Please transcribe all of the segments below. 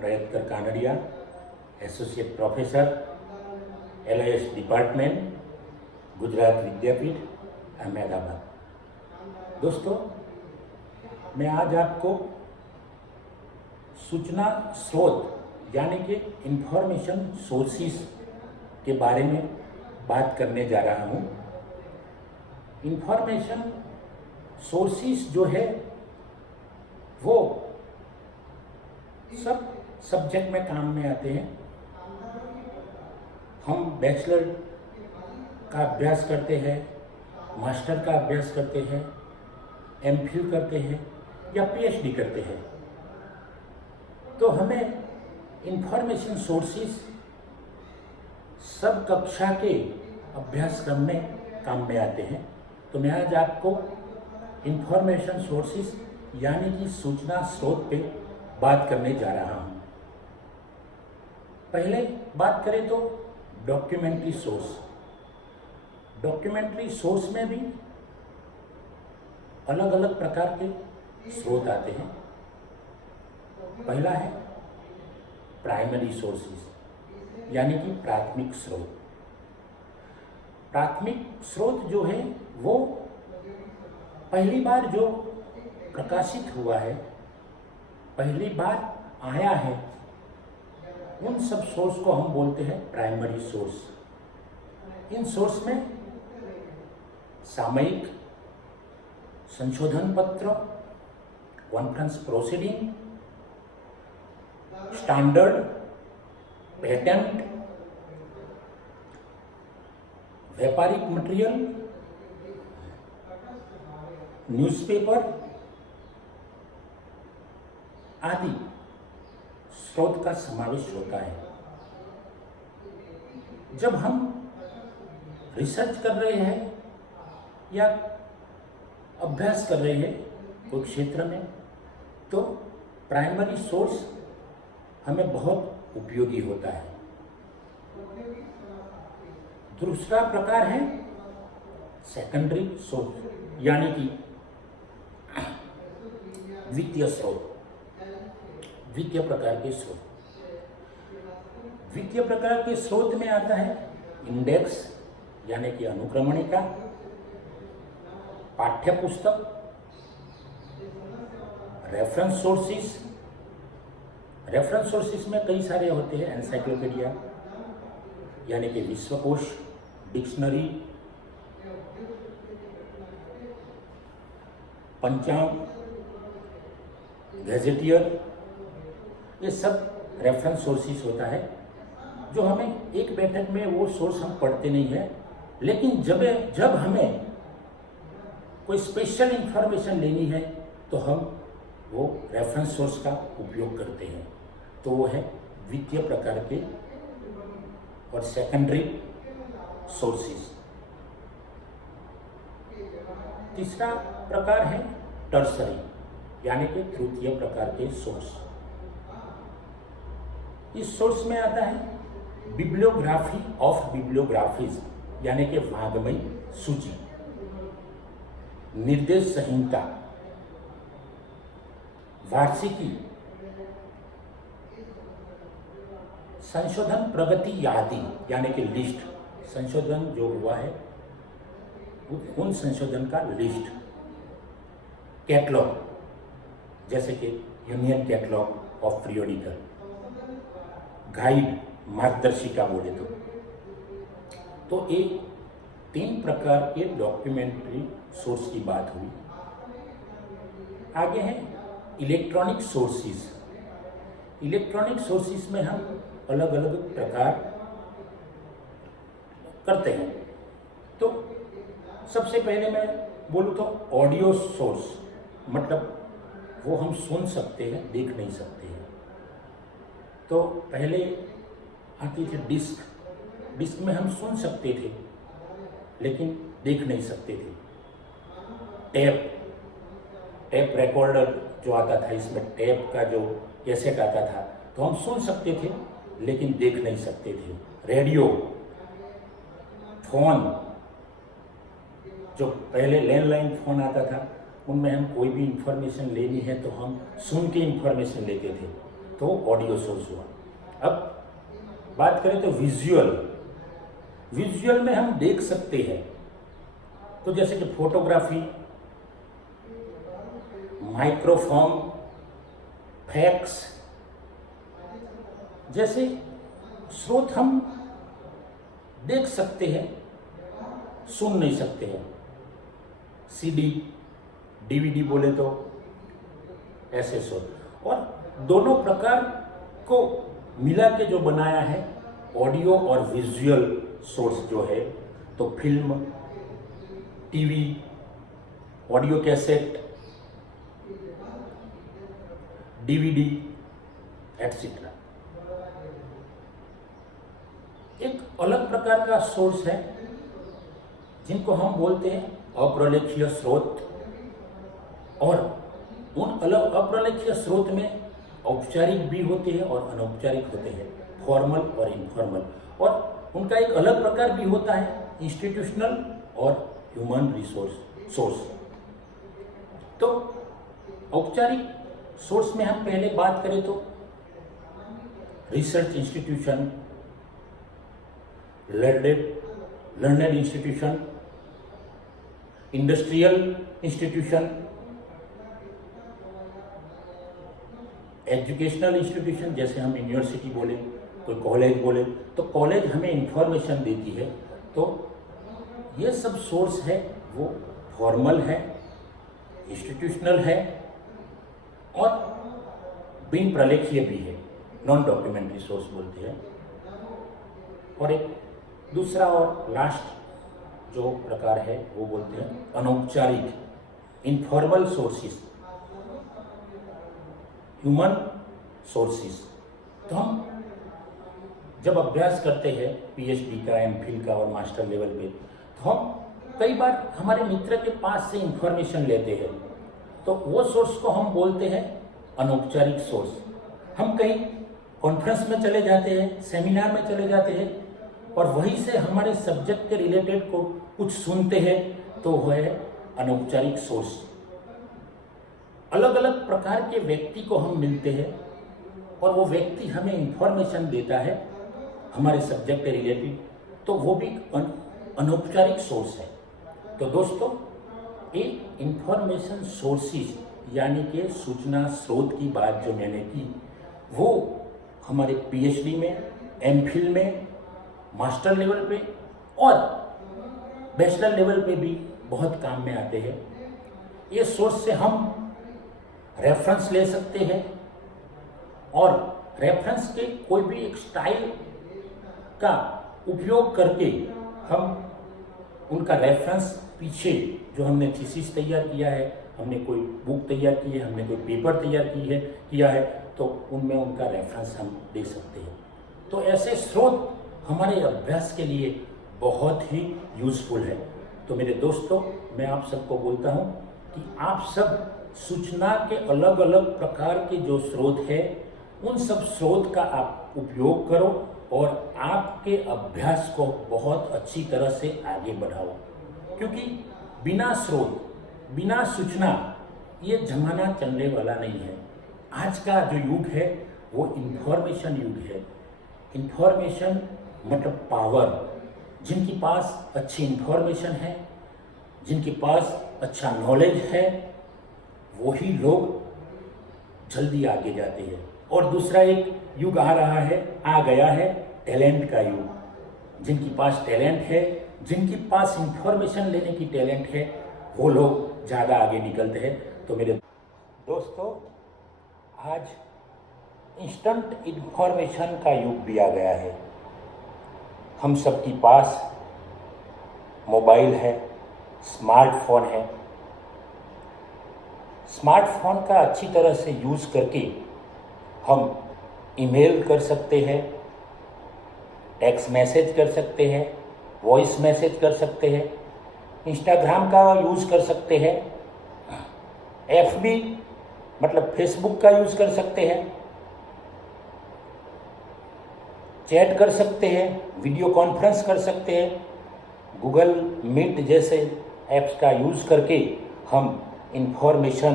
પ્રયત્કર Kanadiya, associate professor, LIS department, Gujarat Vidyapith, Ahmedabad. दोस्तों, मैं आज आपको सूचना स्रोत यानी कि इंफॉर्मेशन सोर्सेस के बारे में बात करने जा रहा हूँ। इंफॉर्मेशन सोर्सेस जो है वो सब सब्जेक्ट में काम में आते हैं। हम बैचलर का अभ्यास करते हैं, मास्टर का अभ्यास करते हैं, MPhil करते हैं या PhD करते हैं, तो हमें इंफॉर्मेशन सोर्सेस सब कक्षा के अभ्यासक्रम में काम में आते हैं। तो मैं आज आपको इंफॉर्मेशन सोर्सेस यानी कि सूचना स्रोत पे बात करने जा रहा हूँ। पहले बात करें तो डॉक्यूमेंट्री सोर्स। डॉक्यूमेंट्री सोर्स में भी अलग अलग प्रकार के स्रोत आते हैं। पहला है प्राइमरी सोर्सेस यानी कि प्राथमिक स्रोत। प्राथमिक स्रोत जो है वो पहली बार जो प्रकाशित हुआ है, पहली बार आया है, उन सब सोर्स को हम बोलते हैं प्राइमरी सोर्स। इन सोर्स में सामयिक, संशोधन पत्र, कॉन्फ्रेंस प्रोसीडिंग, स्टैंडर्ड, पेटेंट, व्यापारिक मटेरियल, न्यूज़पेपर आदि स्रोत का समावेश होता है। जब हम रिसर्च कर रहे हैं या अभ्यास कर रहे हैं कोई क्षेत्र में, तो प्राइमरी सोर्स हमें बहुत उपयोगी होता है। दूसरा प्रकार है सेकेंडरी सोर्स यानी कि द्वितीय स्रोत, द्वितीय प्रकार के स्रोत। द्वितीय प्रकार के स्रोत में आता है इंडेक्स यानी कि अनुक्रमणिका, पाठ्य पुस्तक, रेफरेंस सोर्सेस। रेफरेंस सोर्सेस में कई सारे होते हैं। एनसाइक्लोपीडिया यानी कि विश्वकोश, डिक्शनरी, पंचांग, गैजेटियर, ये सब रेफरेंस सोर्सेस होता है जो हमें एक बैठक में वो सोर्स हम पढ़ते नहीं है, लेकिन जब हमें कोई स्पेशल इंफॉर्मेशन लेनी है तो हम वो रेफरेंस सोर्स का उपयोग करते हैं। तो वो है द्वितीय प्रकार के और सेकेंडरी सोर्सेस। तीसरा प्रकार है टर्सरी यानी कि तृतीय प्रकार के सोर्स। इस सोर्स में आता है बिब्लियोग्राफी ऑफ बिब्लियोग्राफीज यानी कि वाङ्मय सूची, निर्देश संहिता, वार्षिकी, संशोधन प्रगति यादी यानी कि लिस्ट, संशोधन जो हुआ है उन संशोधन का लिस्ट, कैटलॉग जैसे कि union catalogue of periodical, guide, मार्गदर्शिका बोले तो ये 3 प्रकार के डॉक्यूमेंट्री सोर्स की बात हुई। आगे है इलेक्ट्रॉनिक सोर्सेस। इलेक्ट्रॉनिक सोर्सेस में हम अलग अलग प्रकार करते हैं। तो सबसे पहले मैं बोलूँ तो ऑडियो सोर्स, मतलब वो हम सुन सकते हैं, देख नहीं सकते हैं। तो पहले आती थी डिस्क। डिस्क में हम सुन सकते थे लेकिन देख नहीं सकते थे। टेप रिकॉर्डर जो आता था, इसमें टेप का जो कैसेट आता था तो हम सुन सकते थे लेकिन देख नहीं सकते थे। रेडियो, फोन, जो पहले लैंडलाइन फ़ोन आता था उनमें हम कोई भी इंफॉर्मेशन लेनी है तो हम सुन के इंफॉर्मेशन लेते थे। तो ऑडियो सोर्स हुआ। अब बात करें तो विजुअल में हम देख सकते हैं, तो जैसे कि फोटोग्राफी, माइक्रोफोन, फैक्स जैसे स्रोत हम देख सकते हैं, सुन नहीं सकते हैं। सीडी, डीवीडी बोले तो ऐसे स्रोत, और दोनों प्रकार को मिला के जो बनाया है ऑडियो और विजुअल सोर्स जो है, तो film, TV, audio cassette, DVD etcetera. एक अलग प्रकार का सोर्स है जिनको हम बोलते हैं अप्रलेखीय स्रोत, और उन अलग अप्रलेखीय स्रोत में औपचारिक भी होते हैं और अनौपचारिक होते हैं, फॉर्मल और इनफॉर्मल, और उनका एक अलग प्रकार भी होता है इंस्टीट्यूशनल और ह्यूमन रिसोर्स सोर्स। तो औपचारिक सोर्स में हम पहले बात करें तो research institution, learned institution, industrial institution, educational institution, जैसे हम यूनिवर्सिटी बोले, कोई कॉलेज बोले, तो कॉलेज हमें इंफॉर्मेशन देती है। तो ये सब सोर्स है वो फॉर्मल है, इंस्टीट्यूशनल है और बिन प्रलेखीय भी है, नॉन डॉक्यूमेंट्री सोर्स बोलते हैं। और एक दूसरा और लास्ट जो प्रकार है वो बोलते हैं अनौपचारिक, इनफॉर्मल सोर्सेस, ह्यूमन सोर्सेस। तो हम जब अभ्यास करते हैं पीएचडी का, एमफिल का और मास्टर लेवल पे, तो हम कई बार हमारे मित्र के पास से इंफॉर्मेशन लेते हैं, तो वो सोर्स को हम बोलते हैं अनौपचारिक सोर्स। हम कहीं कॉन्फ्रेंस में चले जाते हैं, सेमिनार में चले जाते हैं और वहीं से हमारे सब्जेक्ट के रिलेटेड को कुछ सुनते हैं, तो वह है अनौपचारिक सोर्स। अलग अलग प्रकार के व्यक्ति को हम मिलते हैं और वो व्यक्ति हमें इंफॉर्मेशन देता है हमारे सब्जेक्ट के रिलेटेड, तो वो भी अनौपचारिक सोर्स है। तो दोस्तों, ये इंफॉर्मेशन सोर्सेस यानी कि सूचना स्रोत की बात जो मैंने की, वो हमारे पीएचडी में, एमफिल में, मास्टर लेवल पे और बैचलर लेवल पे भी बहुत काम में आते हैं। ये सोर्स से हम रेफरेंस ले सकते हैं और रेफरेंस के कोई भी एक स्टाइल का उपयोग करके हम उनका रेफरेंस पीछे जो हमने थीसिस तैयार किया है, हमने कोई बुक तैयार की है, हमने कोई पेपर तैयार किया है, तो उनमें उनका रेफरेंस हम दे सकते हैं। तो ऐसे स्रोत हमारे अभ्यास के लिए बहुत ही यूजफुल है। तो मेरे दोस्तों, मैं आप सबको बोलता हूँ कि आप सब सूचना के अलग अलग प्रकार के जो स्रोत है, उन सब स्रोत का आप उपयोग करो और आपके अभ्यास को बहुत अच्छी तरह से आगे बढ़ाओ, क्योंकि बिना स्रोत, बिना सूचना ये जमाना चलने वाला नहीं है। आज का जो युग है वो इंफॉर्मेशन युग है। इंफॉर्मेशन मतलब पावर। जिनके पास अच्छी इंफॉर्मेशन है, जिनके पास अच्छा नॉलेज है, वही लोग जल्दी आगे जाते हैं। और दूसरा एक युग आ रहा है, आ गया है, टैलेंट का युग। जिनके पास टैलेंट है, जिनके पास इंफॉर्मेशन लेने की टैलेंट है, वो लोग ज़्यादा आगे निकलते हैं। तो मेरे दोस्तों, आज इंस्टेंट इंफॉर्मेशन का युग भी आ गया है। हम सबके पास मोबाइल है, स्मार्टफोन है। स्मार्टफोन का अच्छी तरह से यूज़ करके हम ईमेल कर सकते हैं, टेक्स्ट मैसेज कर सकते हैं, वॉइस मैसेज कर सकते हैं, इंस्टाग्राम का यूज़ कर सकते हैं, एफबी मतलब फेसबुक का यूज़ कर सकते हैं, चैट कर सकते हैं, वीडियो कॉन्फ्रेंस कर सकते हैं, गूगल मीट जैसे ऐप्स का यूज़ करके हम इंफॉर्मेशन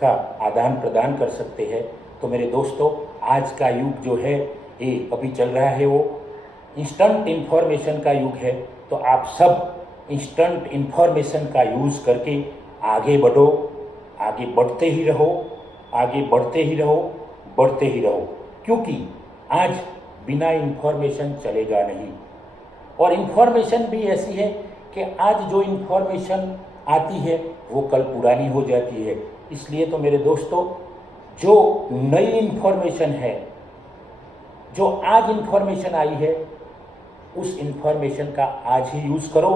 का आदान प्रदान कर सकते हैं। तो मेरे दोस्तों, आज का युग जो है ये अभी चल रहा है वो इंस्टेंट इन्फॉर्मेशन का युग है। तो आप सब इंस्टेंट इन्फॉर्मेशन का यूज़ करके आगे बढ़ो, आगे बढ़ते ही रहो, आगे बढ़ते ही रहो, बढ़ते ही रहो, क्योंकि आज बिना इन्फॉर्मेशन चलेगा नहीं। और इन्फॉर्मेशन भी ऐसी है कि आज जो इन्फॉर्मेशन आती है वो कल पुरानी हो जाती है। इसलिए तो मेरे दोस्तों, जो नई इन्फॉर्मेशन है, जो आज इन्फॉर्मेशन आई है, उस इन्फॉर्मेशन का आज ही यूज़ करो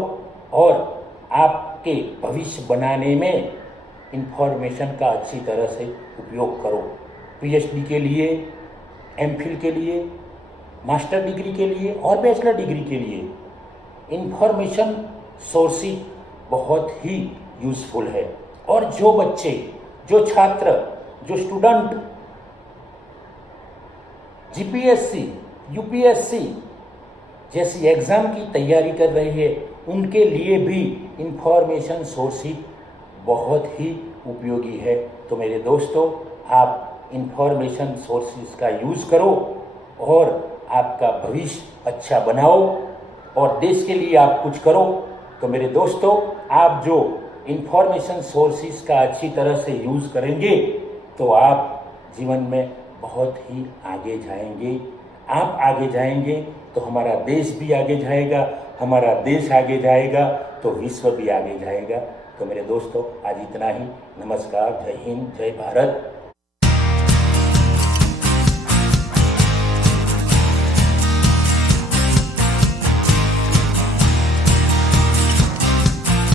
और आपके भविष्य बनाने में इन्फॉर्मेशन का अच्छी तरह से उपयोग करो। पीएचडी के लिए, एमफिल के लिए, मास्टर डिग्री के लिए और बैचलर डिग्री के लिए इन्फॉर्मेशन सोर्सिंग बहुत ही यूज़फुल है। और जो बच्चे, जो छात्र, जो स्टूडेंट जीपीएससी, यूपीएससी जैसी एग्ज़ाम की तैयारी कर रहे हैं, उनके लिए भी इंफॉर्मेशन सोर्सिंग बहुत ही उपयोगी है। तो मेरे दोस्तों, आप इंफॉर्मेशन सोर्सेज का यूज़ करो और आपका भविष्य अच्छा बनाओ और देश के लिए आप कुछ करो। तो मेरे दोस्तों, आप जो इंफॉर्मेशन सोर्सेज का अच्छी तरह से यूज़ करेंगे तो आप जीवन में बहुत ही आगे जाएंगे। आप आगे जाएंगे तो हमारा देश भी आगे जाएगा, हमारा देश आगे जाएगा तो विश्व भी आगे जाएगा। तो मेरे दोस्तों, आज इतना ही। नमस्कार, जय हिंद, जय भारत।